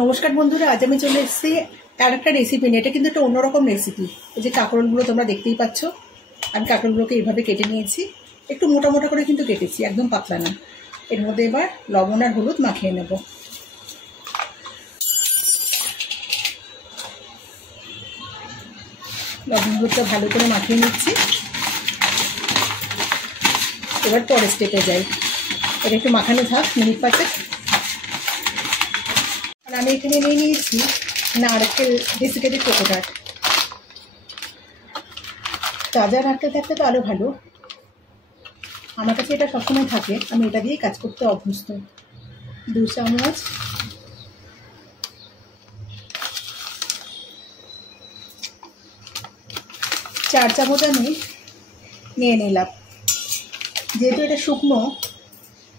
নমস্কার বন্ধুরা, আজ আমি চলে এসেছি আর একটা রেসিপি নিয়ে। এটা কিন্তু একটা অন্যরকম রেসিপি। এই যে কাঁকরোলগুলো তোমরা দেখতেই পাচ্ছ, আমি কাঁকরোলগুলোকে এইভাবে কেটে নিয়েছি। একটু মোটা মোটা করে কিন্তু কেটেছি, একদম পাতলা না। এর মধ্যে এবার লবণ আর হলুদ মাখিয়ে নেব। লবণ হলুদটা ভালো করে মাখিয়ে নিচ্ছি। এবার পরের স্টেপে যাই। এটা একটু মাখানো থাক মিনিট 5। আর আমি এখানে নিয়ে নিয়েছি নারকেল, ডেসিকেটেড কোকোনাট। তাজা নারকেল থাকলে তো আরও ভালো। আমার কাছে এটা সবসময় থাকে, আমি এটা দিয়েই কাজ করতে অভ্যস্ত। 2 চামচ। চার চামচ আমি নিয়ে নিলাম। যেহেতু এটা শুকনো,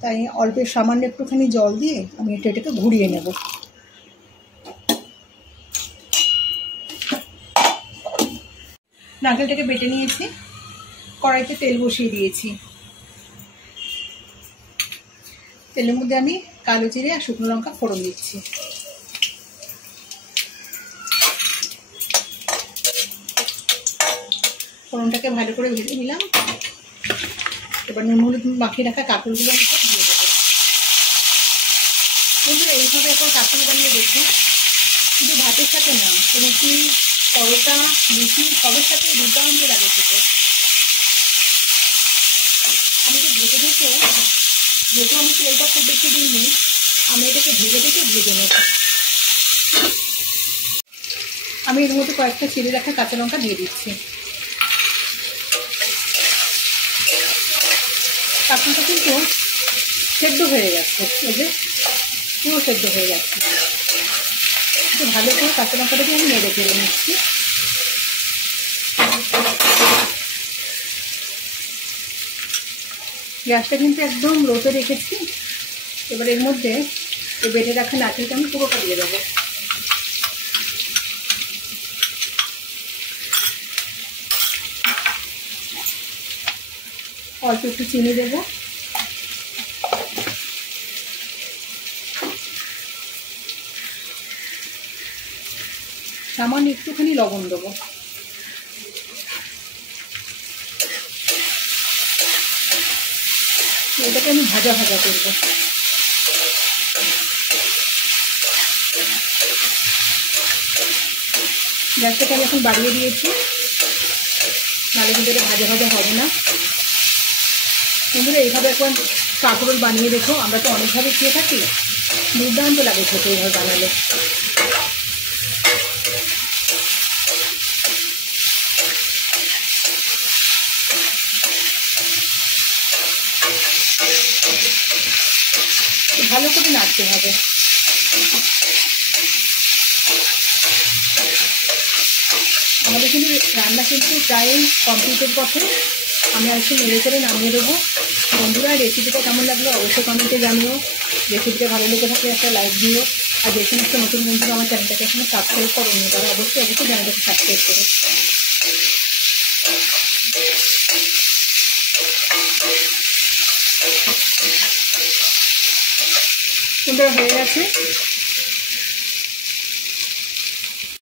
তাই অল্প সামান্য একটুখানি জল দিয়ে আমি এটাকে ঘুরিয়ে নেব। নারকেলটাকে বেটে নিয়েছি, কড়াইতে তেল বসিয়ে দিয়েছি। তেলের মধ্যে আমি কালো জিরে আর শুকনো লঙ্কা ফোড়ন দিচ্ছি। ফোড়নটাকে ভালো করে ভেজে নিলাম। এবার নুন হলুদ মাখিয়ে রাখা কাঁকরোলগুলো আমি সব দিয়ে দেবো। বন্ধুরা, এইভাবে এখন কাঁকরোল বানিয়ে দেখুন। কিন্তু ভাতের সাথে না, রুটি, পরোটা, লুচি সবের সাথে দুর্দান্ত লাগে খেতে। আমি তো ঢেকে ঢেকে, যেহেতু আমি তেলটা খুব বেশি দিইনি, আমি এটাকে ভেজে ভেজে নেব। আমি এর মধ্যে কয়েকটা চিড়ে রাখা কাঁচা লঙ্কা দিয়ে দিচ্ছি। কাঁকরোলটা কিন্তু সেদ্ধ হয়ে যাচ্ছে, এই যে পুরো সেদ্ধ হয়ে যাচ্ছে। একটু ভালো করে কাঁচা লঙ্কাটাকে আমি নেড়ে ফেলে নিচ্ছি। গ্যাসটা কিন্তু একদম লোতে রেখেছি। এবার এর মধ্যে বেটে রাখা নারকেলটা আমি পুরোটা দিয়ে দেবো। অল্প একটু চিনি দেবো। সামান্য একটুখানি লবণ দেবো। এটাকে আমি ভাজা ভাজা করবো। গ্যাসটাকে আমি এখন বাড়িয়ে দিয়েছি, নাহলে কিন্তু এটা ভাজা ভাজা হবে না। বন্ধুরা, এইভাবে এখন কাঁকরোল বানিয়ে দেখো। আমরা তো অনেকভাবে খেয়ে থাকি, দুর্দান্ত লাগে খেতে এইভাবে বানালে। ভালো করে নাড়তে হবে। আমাদের কিন্তু রান্না কিন্তু প্রায় কমপ্লিটের পথে। আমি আর একটু নেড়ে করে নামিয়ে দেবো। বন্ধুরা, রেসিপিটা কেমন লাগলো অবশ্যই কমেন্টে জানিও। রেসিপিটা ভালো লেগে থাকলে একটা লাইক দিও। আর যে সমস্ত নতুন বন্ধুরা আমার চ্যানেলটাকে এখনো সাবস্ক্রাইব করোনি, তারা অবশ্যই চ্যানেলটাকে সাবস্ক্রাইব করো। বন্ধুরা, হয়ে গেছে।